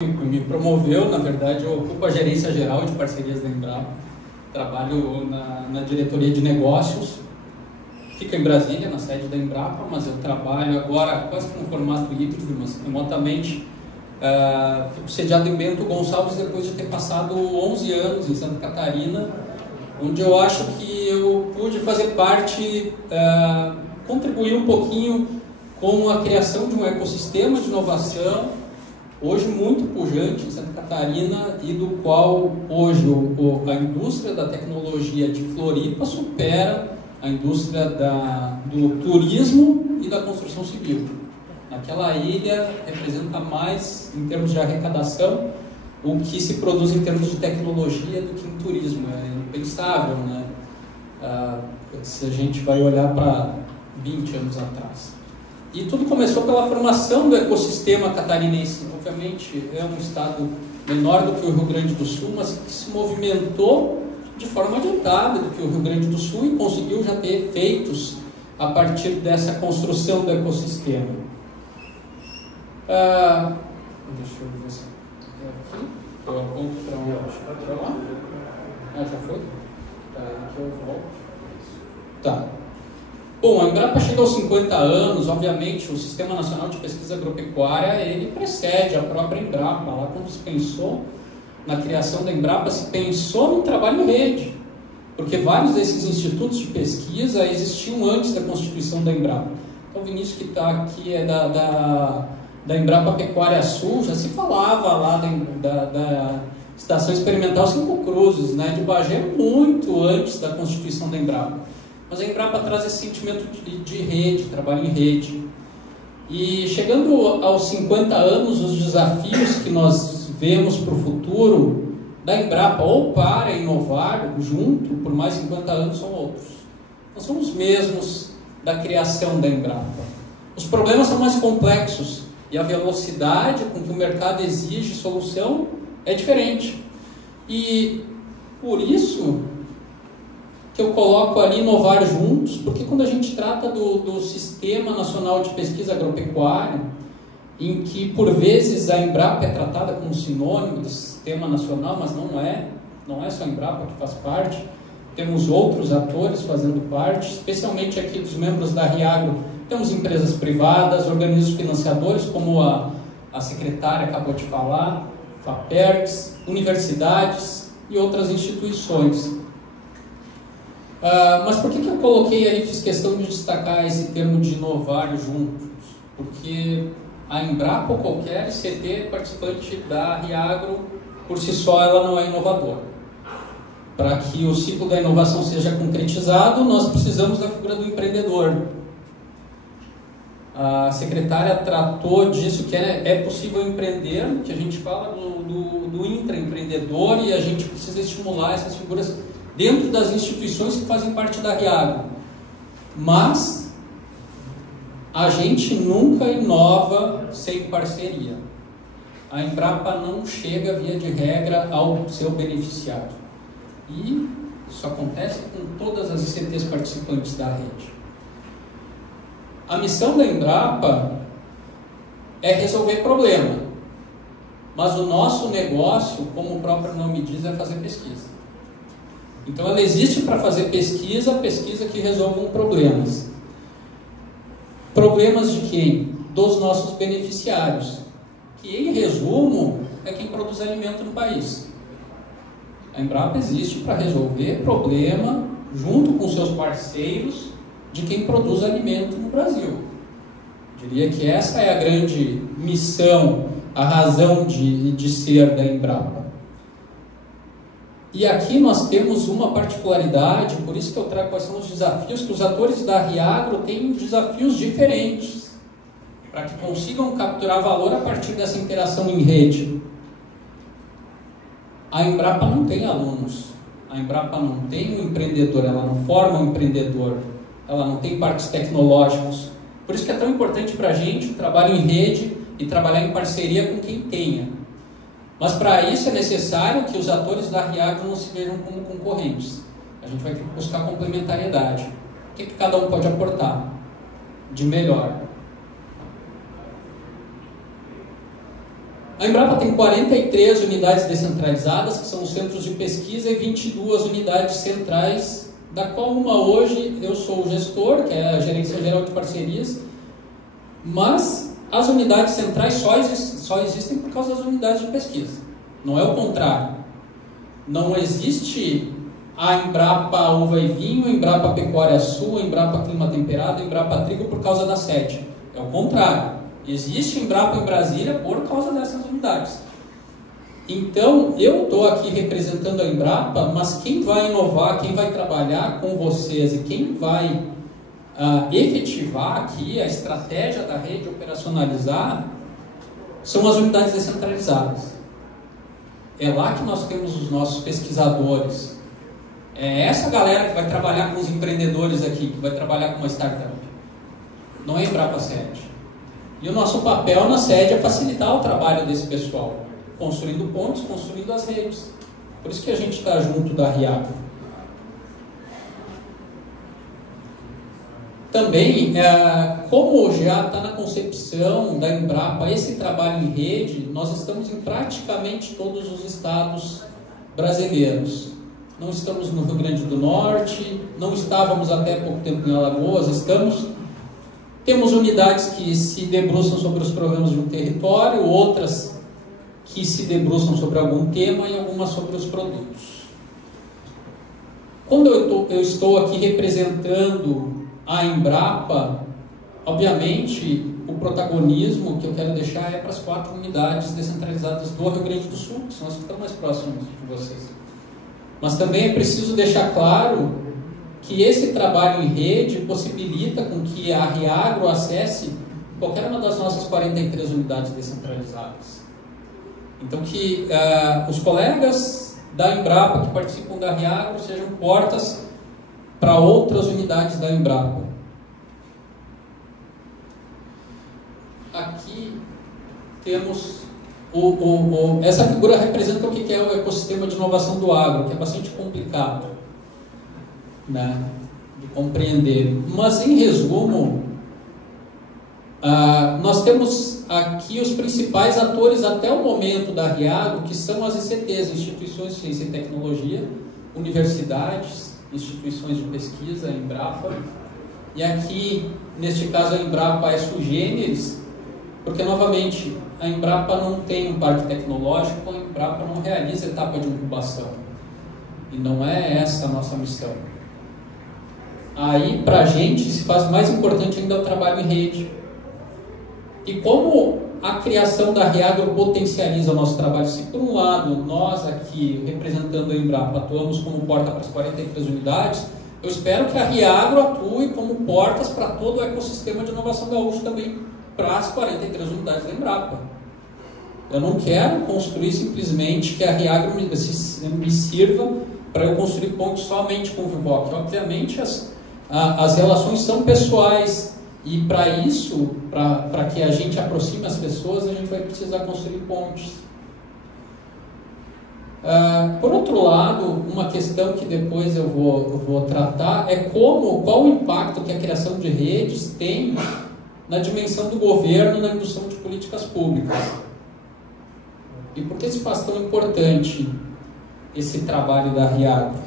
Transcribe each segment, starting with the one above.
me promoveu. Na verdade, eu ocupo a gerência geral de parcerias da Embrapa. Trabalho na diretoria de negócios. Fico em Brasília, na sede da Embrapa, mas eu trabalho agora quase que no formato híbrido, mas remotamente. Fico sediado em Bento Gonçalves depois de ter passado 11 anos em Santa Catarina, onde eu acho que eu pude fazer parte, contribuir um pouquinho com a criação de um ecossistema de inovação, hoje muito pujante em Santa Catarina, e do qual hoje a indústria da tecnologia de Floripa supera a indústria do turismo e da construção civil. Naquela ilha representa mais, em termos de arrecadação, o que se produz em termos de tecnologia do que em turismo. É impensável, né? Se a gente vai olhar para 20 anos atrás. E tudo começou pela formação do ecossistema catarinense. Obviamente é um estado menor do que o Rio Grande do Sul, mas que se movimentou de forma adiantada do que o Rio Grande do Sul e conseguiu já ter efeitos a partir dessa construção do ecossistema. Deixa eu ver se é aqui. Eu aponto para onde? Para lá? Já foi? Tá, aqui eu volto. Tá. Bom, a Embrapa chega aos 50 anos, obviamente o Sistema Nacional de Pesquisa Agropecuária, ele precede a própria Embrapa. Lá quando se pensou na criação da Embrapa, se pensou no trabalho em rede, porque vários desses institutos de pesquisa existiam antes da constituição da Embrapa. Então o Vinícius que está aqui é da Embrapa Pecuária Sul, já se falava lá da Estação Experimental Cinco Cruzes, né, de Bagé, muito antes da constituição da Embrapa. Mas a Embrapa traz esse sentimento de rede, trabalho em rede. E chegando aos 50 anos, os desafios que nós vemos para o futuro da Embrapa, ou para inovar junto por mais 50 anos, são outros. Não são os mesmos da criação da Embrapa. Os problemas são mais complexos e a velocidade com que o mercado exige solução é diferente. E por isso que eu coloco ali inovar juntos, porque quando a gente trata do Sistema Nacional de Pesquisa Agropecuária, em que por vezes a Embrapa é tratada como sinônimo do Sistema Nacional, mas não é só a Embrapa que faz parte, temos outros atores fazendo parte, especialmente aqui dos membros da Riagro, temos empresas privadas, organismos financiadores, como a secretária acabou de falar, FAPERGS, universidades e outras instituições. Mas por que eu coloquei ali, fiz questão de destacar esse termo de inovar juntos? Porque a Embrapa ou qualquer ICT participante da Riagro, por si só, ela não é inovadora. Para que o ciclo da inovação seja concretizado, nós precisamos da figura do empreendedor. A secretária tratou disso, que é possível empreender, que a gente fala do intraempreendedor, e a gente precisa estimular essas figuras dentro das instituições que fazem parte da Riagro. Mas a gente nunca inova sem parceria. A Embrapa não chega, via de regra, ao seu beneficiário. E isso acontece com todas as ICTs participantes da rede. A missão da Embrapa é resolver problema. Mas o nosso negócio, como o próprio nome diz, é fazer pesquisa. Então ela existe para fazer pesquisa que resolvam problemas. Problemas de quem? Dos nossos beneficiários, que em resumo é quem produz alimento no país. A Embrapa existe para resolver problema junto com seus parceiros de quem produz alimento no Brasil. Diria que essa é a grande missão, a razão de ser da Embrapa. E aqui nós temos uma particularidade, por isso que eu trago quais são os desafios, que os atores da Riagro têm desafios diferentes, para que consigam capturar valor a partir dessa interação em rede. A Embrapa não tem alunos, a Embrapa não tem um empreendedor, ela não forma um empreendedor, ela não tem parques tecnológicos. Por isso que é tão importante para a gente o trabalho em rede e trabalhar em parceria com quem tenha. Mas para isso é necessário que os atores da Riagro não se vejam como concorrentes. A gente vai ter que buscar complementariedade. O que cada um pode aportar de melhor? A Embrapa tem 43 unidades descentralizadas, que são os centros de pesquisa, e 22 unidades centrais, da qual uma hoje eu sou o gestor, que é a Gerência Geral de Parcerias, mas as unidades centrais só existem por causa das unidades de pesquisa. Não é o contrário. Não existe a Embrapa Uva e Vinho, a Embrapa Pecuária Sul, a Embrapa Clima Temperado, a Embrapa Trigo por causa da sede. É o contrário. Existe Embrapa em Brasília por causa dessas unidades. Então, eu estou aqui representando a Embrapa, mas quem vai inovar, quem vai trabalhar com vocês e quem vai efetivar aqui a estratégia da rede, operacionalizar, são as unidades descentralizadas. É lá que nós temos os nossos pesquisadores. É essa galera que vai trabalhar com os empreendedores aqui, que vai trabalhar com uma startup. Não é Embrapa Sede. E o nosso papel na sede é facilitar o trabalho desse pessoal, construindo pontos, construindo as redes. Por isso que a gente está junto da RIAGRO. Também, como já está na concepção da Embrapa esse trabalho em rede, nós estamos em praticamente todos os estados brasileiros. Não estamos no Rio Grande do Norte, não estávamos até pouco tempo em Alagoas, temos unidades que se debruçam sobre os problemas de um território, outras que se debruçam sobre algum tema e algumas sobre os produtos. Quando eu estou aqui representando a Embrapa, obviamente o protagonismo que eu quero deixar é para as 4 unidades descentralizadas do Rio Grande do Sul, que são as que estão mais próximas de vocês. Mas também é preciso deixar claro que esse trabalho em rede possibilita com que a RIAGRO acesse qualquer uma das nossas 43 unidades descentralizadas. Então que os colegas da Embrapa que participam da RIAGRO sejam portas para outras unidades da Embrapa. Aqui temos essa figura representa o que é o ecossistema de inovação do agro, que é bastante complicado, né, de compreender. Mas, em resumo, nós temos aqui os principais atores até o momento da RIAGRO, que são as ICTs, Instituições de Ciência e Tecnologia, universidades, instituições de pesquisa, a Embrapa. E aqui, neste caso, a Embrapa é sui generis, porque, novamente, a Embrapa não tem um parque tecnológico, a Embrapa não realiza etapa de incubação. E não é essa a nossa missão. Aí, para a gente, se faz mais importante ainda o trabalho em rede. E como a criação da RIAGRO potencializa o nosso trabalho? Se, por um lado, nós aqui, representando a Embrapa, atuamos como porta para as 43 unidades, eu espero que a RIAGRO atue como portas para todo o ecossistema de inovação gaúcho também, para as 43 unidades da Embrapa. Eu não quero construir simplesmente que a RIAGRO me sirva para eu construir pontos somente com o Vivoc. Obviamente, as relações são pessoais e para isso, para que a gente aproxime as pessoas, a gente vai precisar construir pontes. Por outro lado, uma questão que depois eu vou tratar é qual o impacto que a criação de redes tem na dimensão do governo, na indução de políticas públicas. E por que se faz tão importante esse trabalho da RIAGRO?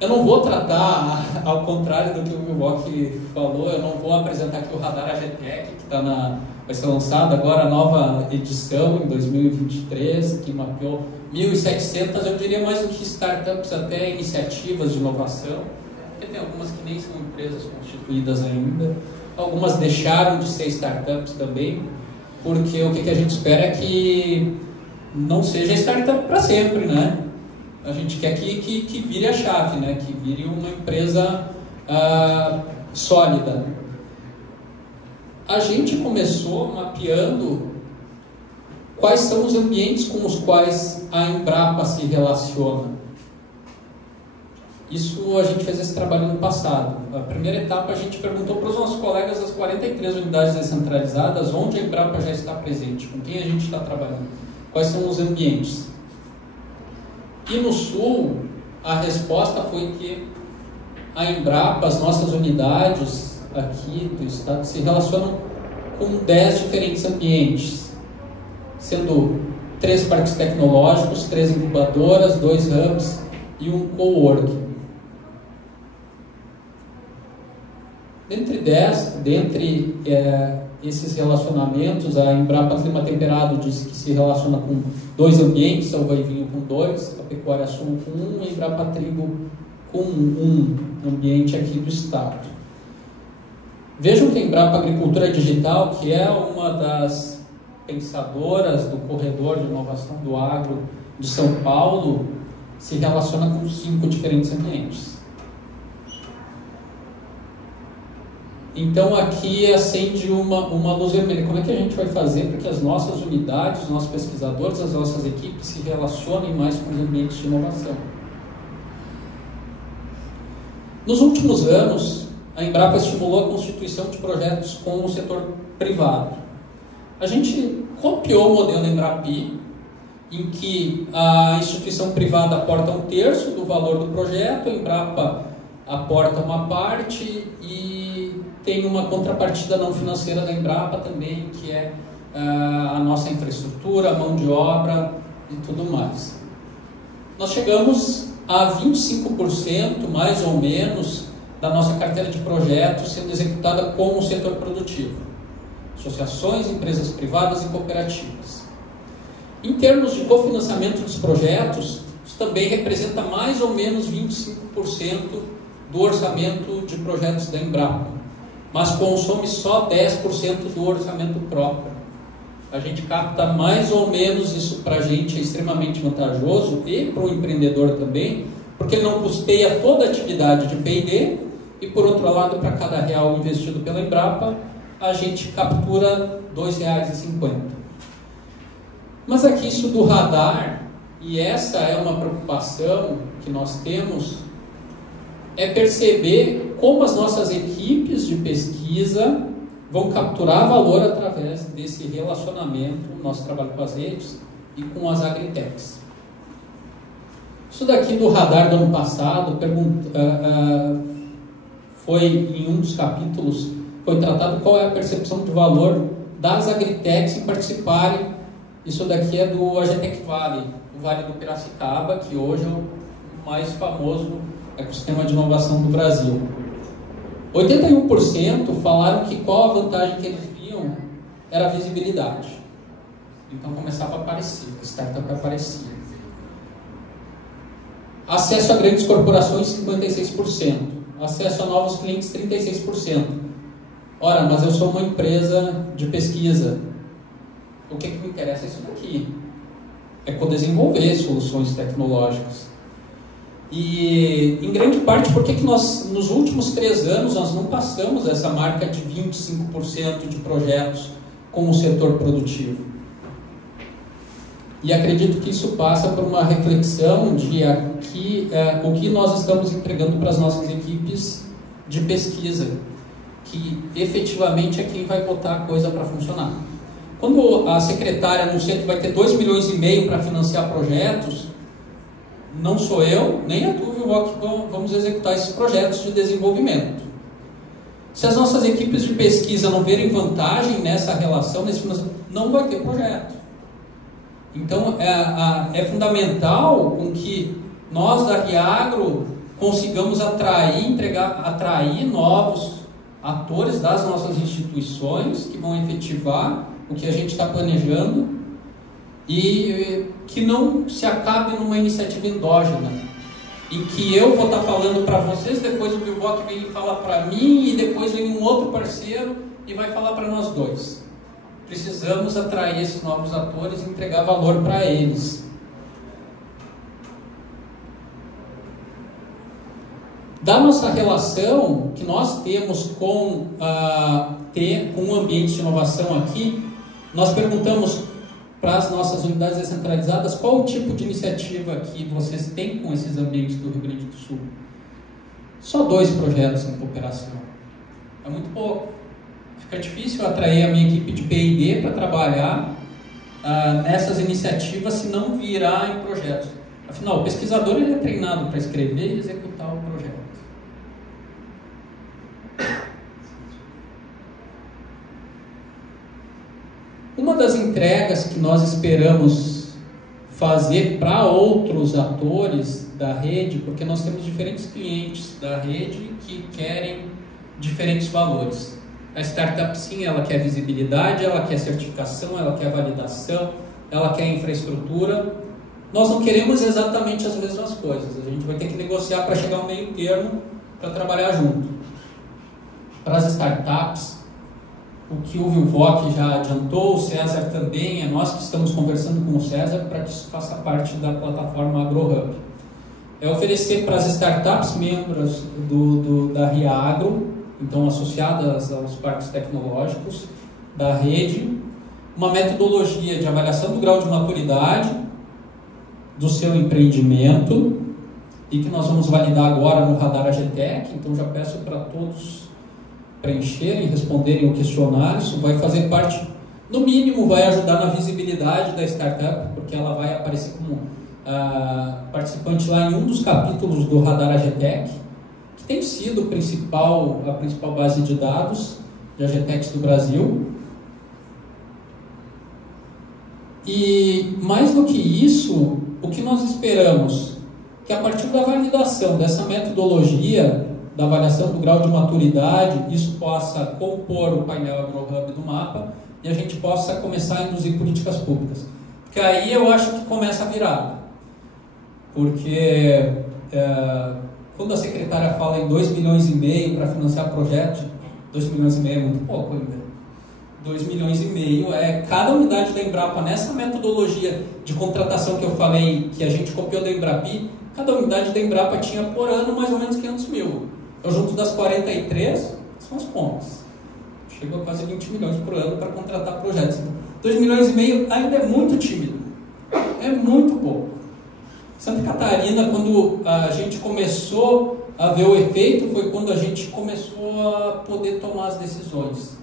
Eu não vou tratar, ao contrário do que o Vivoc falou, eu não vou apresentar aqui o Radar AGTEC, que vai ser lançado agora a nova edição em 2023, que mapeou 1.700, eu diria mais do que startups, até iniciativas de inovação, porque tem algumas que nem são empresas constituídas ainda, algumas deixaram de ser startups também, porque o que a gente espera é que não seja startup para sempre, né? A gente quer que vire a chave, né? Que vire uma empresa sólida. A gente começou mapeando quais são os ambientes com os quais a Embrapa se relaciona. Isso a gente fez esse trabalho no passado. A primeira etapa a gente perguntou para os nossos colegas das 43 unidades descentralizadas onde a Embrapa já está presente, com quem a gente está trabalhando, quais são os ambientes. E no Sul, a resposta foi que a Embrapa, as nossas unidades aqui do estado, se relacionam com 10 diferentes ambientes. sendo 3 parques tecnológicos, 3 incubadoras, 2 hubs e um coworking. Dentre esses relacionamentos, a Embrapa Clima Temperado diz que se relaciona com 2 ambientes, a Uva e Vinho com 2, a Pecuária Sul com 1 e a Embrapa Trigo com 1 ambiente aqui do estado. Vejam que a Embrapa Agricultura Digital, que é uma das pensadoras do corredor de inovação do agro de São Paulo, se relaciona com 5 diferentes ambientes. Então aqui acende uma luz vermelha. Como é que a gente vai fazer para que as nossas unidades, os nossos pesquisadores, as nossas equipes se relacionem mais com os ambientes de inovação? Nos últimos anos, a Embrapa estimulou a constituição de projetos com o setor privado. A gente copiou o modelo Embrapi, em que a instituição privada aporta 1/3 do valor do projeto, a Embrapa aporta uma parte e tem uma contrapartida não financeira da Embrapa também, que é a nossa infraestrutura, a mão de obra e tudo mais. Nós chegamos a 25%, mais ou menos, da nossa carteira de projetos sendo executada com o setor produtivo. Associações, empresas privadas e cooperativas. Em termos de cofinanciamento dos projetos, isso também representa mais ou menos 25% do orçamento de projetos da Embrapa, mas consome só 10% do orçamento próprio. A gente capta mais ou menos, isso para a gente é extremamente vantajoso e para o empreendedor também, porque ele não custeia toda a atividade de P&D e, por outro lado, para cada real investido pela Embrapa, a gente captura R$ 2,50. Mas aqui isso do radar, e essa é uma preocupação que nós temos, é perceber como as nossas equipes de pesquisa vão capturar valor através desse relacionamento, nosso trabalho com as redes e com as agritechs. Isso daqui do radar do ano passado foi em um dos capítulos, foi tratado qual é a percepção de valor das agritechs em participarem. Isso daqui é do Agritech Valley, o Vale do Piracicaba, que hoje é o mais famoso ecossistema de inovação do Brasil. 81% falaram que qual a vantagem que eles viam era a visibilidade. Então começava a aparecer, a startup aparecia. Acesso a grandes corporações, 56%. Acesso a novos clientes, 36%. Ora, mas eu sou uma empresa de pesquisa. O que me interessa é isso daqui. É co-desenvolver soluções tecnológicas. E, em grande parte, por que nós, nos últimos 3 anos, nós não passamos essa marca de 25% de projetos com o setor produtivo? E acredito que isso passa por uma reflexão de o que nós estamos entregando para as nossas equipes de pesquisa, que efetivamente é quem vai botar a coisa para funcionar. Quando a secretária anuncia que vai ter 2,5 milhões para financiar projetos, não sou eu, nem a Tu, que vamos executar esses projetos de desenvolvimento. Se as nossas equipes de pesquisa não verem vantagem nessa relação, nesse financiamento, não vai ter projeto. Então, é fundamental com que nós da Riagro consigamos atrair novos atores das nossas instituições que vão efetivar o que a gente está planejando e que não se acabe numa iniciativa endógena, em que eu vou estar falando para vocês, depois o Vilvoc vem e fala para mim, e depois vem um outro parceiro e vai falar para nós dois. Precisamos atrair esses novos atores e entregar valor para eles. Da nossa relação que nós temos com o ambiente de inovação aqui, nós perguntamos para as nossas unidades descentralizadas qual o tipo de iniciativa que vocês têm com esses ambientes do Rio Grande do Sul. Só 2 projetos em cooperação. É muito pouco. Fica difícil atrair a minha equipe de P&D para trabalhar nessas iniciativas se não virar em projetos. Afinal, o pesquisador ele é treinado para escrever e executar o projeto. Uma das entregas que que nós esperamos fazer para outros atores da rede, porque nós temos diferentes clientes da rede que querem diferentes valores. A startup, sim, ela quer visibilidade, ela quer certificação, ela quer validação, ela quer infraestrutura. Nós não queremos exatamente as mesmas coisas. A gente vai ter que negociar para chegar ao meio termo, para trabalhar junto. Para as startups, o que o Vilvoc já adiantou, o César também, é nós que estamos conversando com o César para que isso faça parte da plataforma AgroHub. É oferecer para as startups membros da RIAGRO, então associadas aos parques tecnológicos da rede, uma metodologia de avaliação do grau de maturidade do seu empreendimento e que nós vamos validar agora no Radar AGTEC. Então já peço para todos preencherem, responderem o questionário. Isso vai fazer parte, no mínimo vai ajudar na visibilidade da startup, porque ela vai aparecer como participante lá em um dos capítulos do Radar AGTEC, que tem sido a principal base de dados de AGTECs do Brasil. E mais do que isso, o que nós esperamos? Que a partir da validação dessa metodologia, da avaliação do grau de maturidade, isso possa compor o painel AgroHub do mapa e a gente possa começar a induzir políticas públicas. Porque aí eu acho que começa a virada. Porque quando a secretária fala em 2,5 milhões para financiar projetos, 2,5 milhões é muito pouco ainda. 2,5 milhões é cada unidade da Embrapa, nessa metodologia de contratação que eu falei, que a gente copiou da Embrapi, cada unidade da Embrapa tinha por ano mais ou menos 500 mil. Eu junto das 43, são as contas. Chega a quase 20 milhões por ano para contratar projetos. 2,5 milhões ainda é muito tímido. É muito pouco. Santa Catarina, quando a gente começou a ver o efeito, foi quando a gente começou a poder tomar as decisões.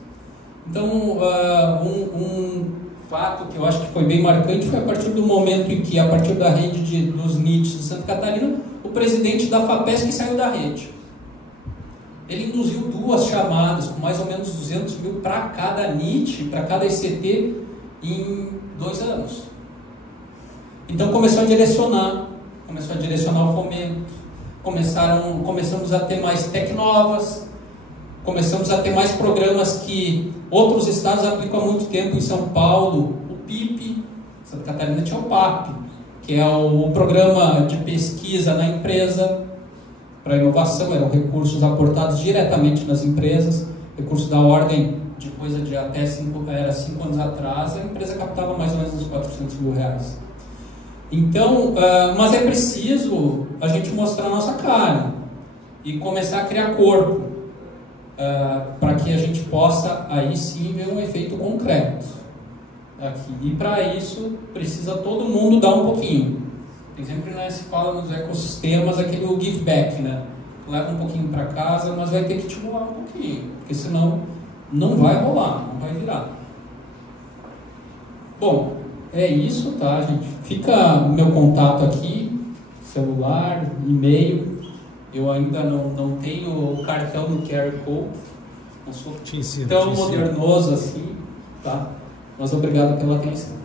Então, um fato que eu acho que foi bem marcante foi a partir do momento em que, a partir da rede dos NITs de Santa Catarina, o presidente da FAPESC saiu da rede. Ele induziu 2 chamadas com mais ou menos 200 mil para cada NIT, para cada ICT, em 2 anos. Então começou a direcionar o fomento, começamos a ter mais Tecnovas, começamos a ter mais programas que outros estados aplicam há muito tempo. Em São Paulo, o PIP, Santa Catarina tinha o PAP, que é o programa de pesquisa na empresa para inovação. Eram recursos aportados diretamente nas empresas, recursos da ordem de coisa de até 5 anos atrás, a empresa captava mais ou menos uns 400 mil reais. Então, mas é preciso a gente mostrar a nossa cara e começar a criar corpo, para que a gente possa aí sim ver um efeito concreto aqui. E para isso precisa todo mundo dar um pouquinho. Tem sempre, né, se fala nos ecossistemas aquele give back, né? Leva um pouquinho para casa, mas vai ter que te rolar um pouquinho, porque senão não vai rolar, não vai virar. Bom, é isso, tá, gente? Fica o meu contato aqui, celular, e-mail. Eu ainda não tenho o cartão no QR Code, não sou tão modernoso assim, tá? Mas obrigado pela atenção.